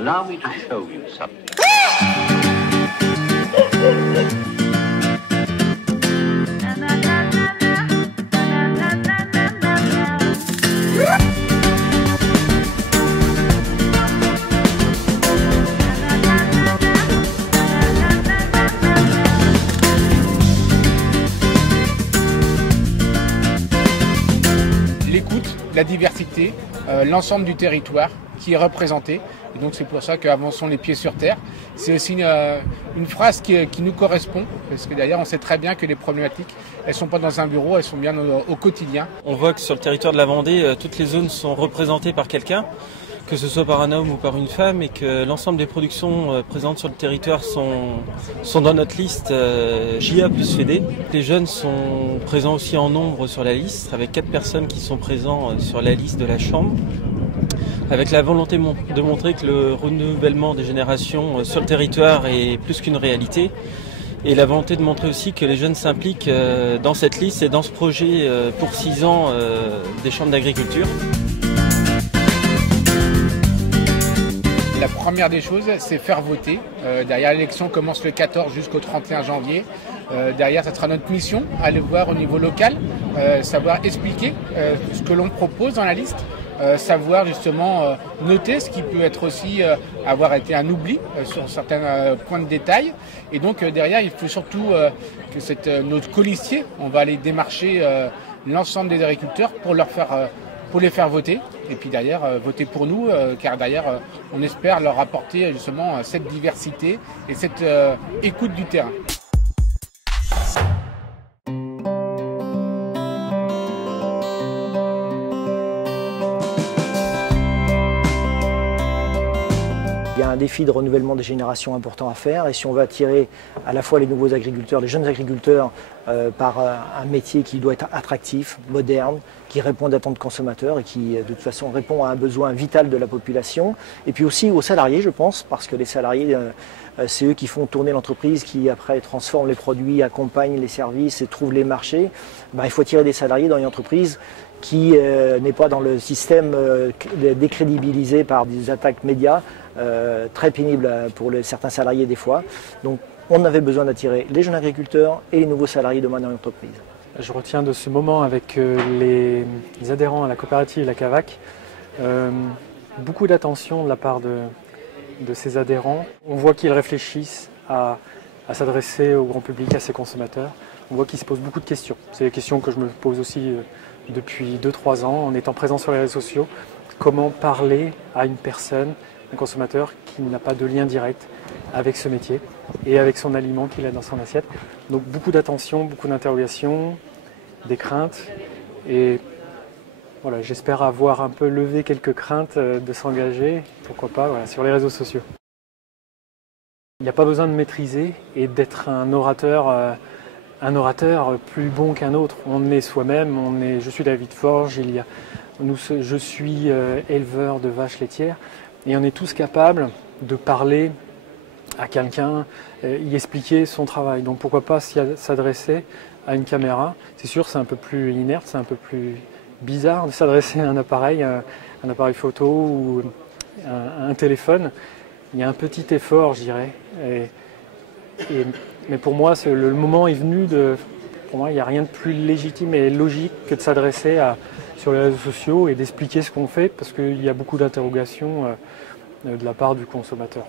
Allow me to show you something. L'écoute, la diversité, l'ensemble du territoire qui est représenté. Et donc c'est pour ça qu'avançons les pieds sur terre. C'est aussi une phrase qui nous correspond, parce que d'ailleurs on sait très bien que les problématiques, elles ne sont pas dans un bureau, elles sont bien au quotidien. On voit que sur le territoire de la Vendée, toutes les zones sont représentées par quelqu'un, que ce soit par un homme ou par une femme, et que l'ensemble des productions présentes sur le territoire sont dans notre liste JA plus FEDE. Les jeunes sont présents aussi en nombre sur la liste, avec 4 personnes qui sont présentes sur la liste de la Chambre, avec la volonté de montrer que le renouvellement des générations sur le territoire est plus qu'une réalité, et la volonté de montrer aussi que les jeunes s'impliquent dans cette liste et dans ce projet pour 6 ans des chambres d'agriculture. La première des choses, c'est faire voter. Derrière, l'élection commence le 14 jusqu'au 31 janvier. Derrière, ça sera notre mission, aller voir au niveau local, savoir expliquer ce que l'on propose dans la liste, savoir justement noter ce qui peut être aussi avoir été un oubli sur certains points de détail. Et donc derrière, il faut surtout que notre colistier, on va aller démarcher l'ensemble des agriculteurs pour les faire voter, et puis derrière voter pour nous, car derrière on espère leur apporter justement cette diversité et cette écoute du terrain. Il y a un défi de renouvellement des générations important à faire, et si on veut attirer à la fois les nouveaux agriculteurs, les jeunes agriculteurs par un métier qui doit être attractif, moderne, qui répond aux attentes consommateurs et qui de toute façon répond à un besoin vital de la population, et puis aussi aux salariés, je pense, parce que les salariés c'est eux qui font tourner l'entreprise, qui après transforment les produits, accompagnent les services et trouvent les marchés. Il faut attirer des salariés dans une entreprise qui n'est pas dans le système décrédibilisé par des attaques médias, très pénibles pour certains salariés des fois. Donc on avait besoin d'attirer les jeunes agriculteurs et les nouveaux salariés demain dans l'entreprise. Je retiens de ce moment avec les adhérents à la coopérative La Cavac beaucoup d'attention de la part de ces adhérents. On voit qu'ils réfléchissent à s'adresser au grand public, à ses consommateurs. On voit qu'ils se posent beaucoup de questions. C'est des questions que je me pose aussi depuis 2-3 ans en étant présent sur les réseaux sociaux. Comment parler à une personne, un consommateur qui n'a pas de lien direct avec ce métier et avec son aliment qu'il a dans son assiette. Donc beaucoup d'attention, beaucoup d'interrogations, des craintes, et voilà, j'espère avoir un peu levé quelques craintes de s'engager, pourquoi pas, voilà, sur les réseaux sociaux. Il n'y a pas besoin de maîtriser et d'être un orateur plus bon qu'un autre. On est soi-même, je suis David Forge, je suis éleveur de vaches laitières, et on est tous capables de parler à quelqu'un, y expliquer son travail. Donc pourquoi pas s'adresser à une caméra. C'est sûr, c'est un peu plus inerte, c'est un peu plus bizarre de s'adresser à un appareil photo ou un téléphone. Il y a un petit effort, je dirais. Mais pour moi, le moment est venu pour moi, il n'y a rien de plus légitime et logique que de s'adresser sur les réseaux sociaux et d'expliquer ce qu'on fait, parce qu'il y a beaucoup d'interrogations de la part du consommateur.